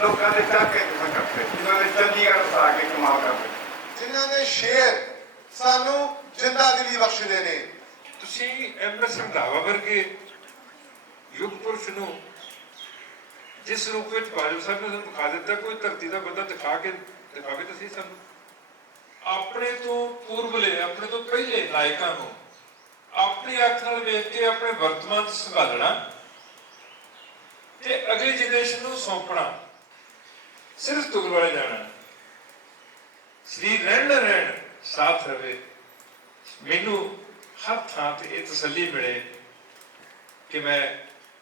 ਲੋਕਾਂ ਦੇ ਚੱਕ ਕੇ ਤੁਸਾਂ ਕਰਦੇ ਜਿਨ੍ਹਾਂ ਨੇ ਚੰਡੀਗੜ੍ਹ ਵਸਾ ਕੇ ਕਮਾਲ ਕਰਦੇ ਜਿਨ੍ਹਾਂ ਦੇ ਸ਼ੇਰ ਸਾਨੂੰ ਜਿੰਦਾ ਦਿਲੀ ਬਖਸ਼ਦੇ ਨੇ। ਤੁਸੀਂ ਐਮਐਸ ਰੰਧਾਵਾ ਵਰਗੇ ਯੁਗ ਪੁਰਸ਼ ਨੂੰ ਜਿਸ ਰੂਪ ਵਿੱਚ ਬਾਜਵਾ ਸਾਹਿਬ ਨੇ ਸਾਨੂੰ ਦਿਖਾ ਦਿੱਤਾ ਕੋਈ ਧਰਤੀ ਦਾ ਬੰਦਾ ਦਿਖਾ ਕੇ ਦਿਖਾਵੇ ਤਾਂ ਸਹੀ ਸਾਨੂੰ। ਆਪਣੇ ਤੋਂ ਪੂਰਬਲੇ ਆਪਣੇ ਤੋਂ ਪਹਿਲੇ ਨਾਇਕਾਂ ਨੂੰ ਆਪਣੀ ਅੱਖ ਨਾਲ ਵੇਖ ਕੇ ਆਪਣੇ ਵਰਤਮਾਨ ਸੰਭਾਲਣਾ ਤੇ ਅਗਲੀ ਜਨਰੇਸ਼ਨ ਨੂੰ ਸੌਂਪਣਾ। ਸਿਰਫ ਤੁਗਲ ਜਾਣਾ। ਸ੍ਰੀ ਰਹਿਣ ਨਾ ਰਹਿਣ, ਸਾਥ ਰਵੇ। ਮੈਨੂੰ ਹਰ ਥਾਂ ਤੇ ਇਹ ਤਸੱਲੀ ਮਿਲੇ ਕਿ ਮੈਂ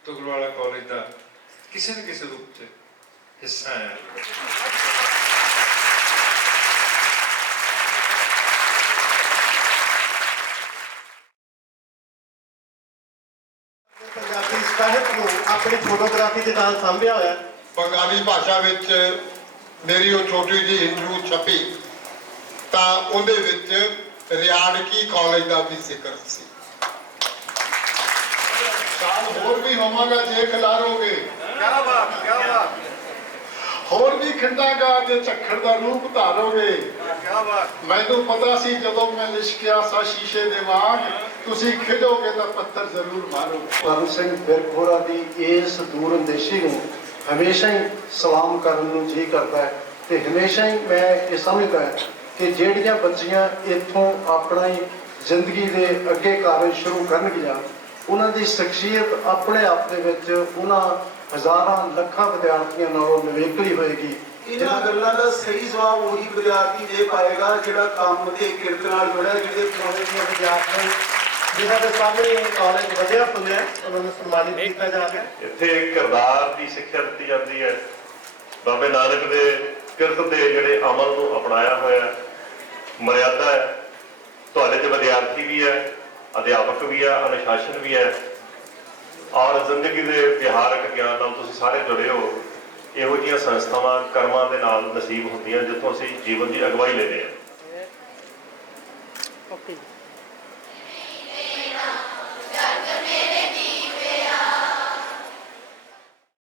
ਤੁਗਲਵਾਲਾ ਕਾਲਜ ਦਾ ਕਿਸੇ ਨਾ ਕਿਸੇ ਰੂਪ 'ਚ ਹਿੱਸਾ ਹਾਂ ਪੰਜਾਬੀ ਸਾਹਿਤ ਨੂੰ ਆਪਣੀ ਫੋਟੋਗ੍ਰਾਫੀ ਦੇ ਨਾਲ ਸਾਂਭਿਆ ਹੋਇਆ। ਬੰਗਾਲੀ ਭਾਸ਼ਾ ਵਿੱਚ ਮੇਰੀ ਉਹ ਛੋਟੀ ਜਿਹੀ ਇੰਟਰਵਿਊ ਛਪੀ ਤਾਂ ਉਹਦੇ ਵਿੱਚ ਰਿਆੜਕੀ ਕਾਲਜ ਦਾ ਵੀ ਜ਼ਿਕਰ ਸੀ। ਸਾਲ ਹੋਰ ਵੀ ਹੋਵਾਂਗਾ ਜੇ ਖਿਲਾਰੋਗੇ ਕੀ ਬਾਤ ਕੀ ਬਾਤ। ਹੋਰ ਵੀ ਖਿੰਡਾਗਾ ਜੇ ਝੱਖੜ ਦਾ ਰੂਪ ਧਾਰੋਗੇ। ਕੀ ਬਾਤ। ਮੈਨੂੰ ਪਤਾ ਸੀ ਜਦੋਂ ਮੈਂ ਲਿਸ਼ਕਿਆ ਸਾ ਸ਼ੀਸ਼ੇ ਦੇ ਵਾਂਗ ਤੁਸੀਂ ਖਿਡੋਗੇ ਤਾਂ ਪੱਥਰ ਜ਼ਰੂਰ ਮਾਰੋਗੇ। ਭਾਰੂ ਸਿੰਘ ਬਿਰਖੋਰਾ ਦੀ ਇਸ ਦੂਰ ਅੰਦੇਸ਼ੀ ਨੂੰ ਹਮੇਸ਼ਾ ਹੀ ਸਲਾਮ ਕਰਨ ਨੂੰ ਜੀ ਕਰਦਾ ਹੈ ਤੇ ਹਮੇਸ਼ਾ ਹੀ ਮੈਂ ਇਹ ਸਮਝਦਾ ਹੈ ਕਿ ਜਿਹੜੀਆਂ ਬੱਚੀਆਂ ਇੱਥੋਂ ਆਪਣਾ ਹੀ ਜ਼ਿੰਦਗੀ ਦੇ ਅੱਗੇ ਕਾਰਜ ਸ਼ੁਰੂ ਕਰਨਗੀਆਂ, ਉਹਨਾਂ ਦੀ ਸ਼ਖਸੀਅਤ ਆਪਣੇ ਆਪ ਦੇ ਵਿੱਚ ਉਹਨਾਂ ਹਜ਼ਾਰਾਂ ਲੱਖਾਂ ਵਿਦਿਆਰਥੀਆਂ ਨਾਲੋਂ ਨਿਵੇਕਲੀ ਹੋਏਗੀ। ਇਹਨਾਂ ਗੱਲਾਂ ਦਾ ਸਹੀ ਜਵਾਬ ਉਹੀ ਵਿਦਿਆਰਥੀ ਦੇ ਪਾਏਗਾ ਜਿਹੜਾ ਕੰਮ ਤੇ ਕਿਰਤ ਨਾਲ ਜੁੜਿਆ, ਜਿਹਦੇ ਕਾਲਜ ਵਿਦਿਆਰਥੀ ਜਿਨ੍ਹਾਂ ਦੇ ਸਾਹਮਣੇ ਕਾਲਜ ਵਧਿਆ ਫੁੱਲਿਆ ਉਹਨਾਂ ਨੂੰ ਸਨਮਾਨਿਤ ਕੀਤਾ ਜਾ ਰਿਹਾ ਹੈ। ਇੱਥੇ ਕਿਰਦਾਰ ਦੀ ਸਿੱਖਿਆ ਦਿੱਤੀ ਜਾਂਦੀ ਹੈ। ਬਾਬੇ ਨਾਨਕ ਦੇ ਕਿਰਤ ਦੇ ਜਿਹੜੇ ਅਮਲ ਨੂੰ ਅਪਣਾਇਆ ਹੋਇਆ ਹੈ, ਮਰਿਆਦਾ ਹੈ। ਤੁਹਾਡੇ ਚ ਵਿਦਿਆਰਥੀ ਵੀ ਹੈ ਅਧਿਆਪਕ ਵੀ ਹੈ ਅਨੁਸ਼ਾਸਨ ਵੀ ਹੈ। ਔਰ ਜ਼ਿੰਦਗੀ ਦੇ ਵਿਹਾਰਕ ਗਿਆਨ ਨਾਲ ਤੁਸੀਂ ਸਾਰੇ ਜੁੜੇ ਹੋ। ਇਹੋ ਜਿਹੀਆਂ ਸੰਸਥਾਵਾਂ ਕਰਮਾਂ ਦੇ ਨਾਲ ਨਸੀਬ ਹੁੰਦੀਆਂ ਜਿੱਥੋਂ ਅਸੀਂ ਜੀਵਨ ਦੀ ਅਗਵਾਈ ਲੈਂਦੇ ਹਾਂ। Okay.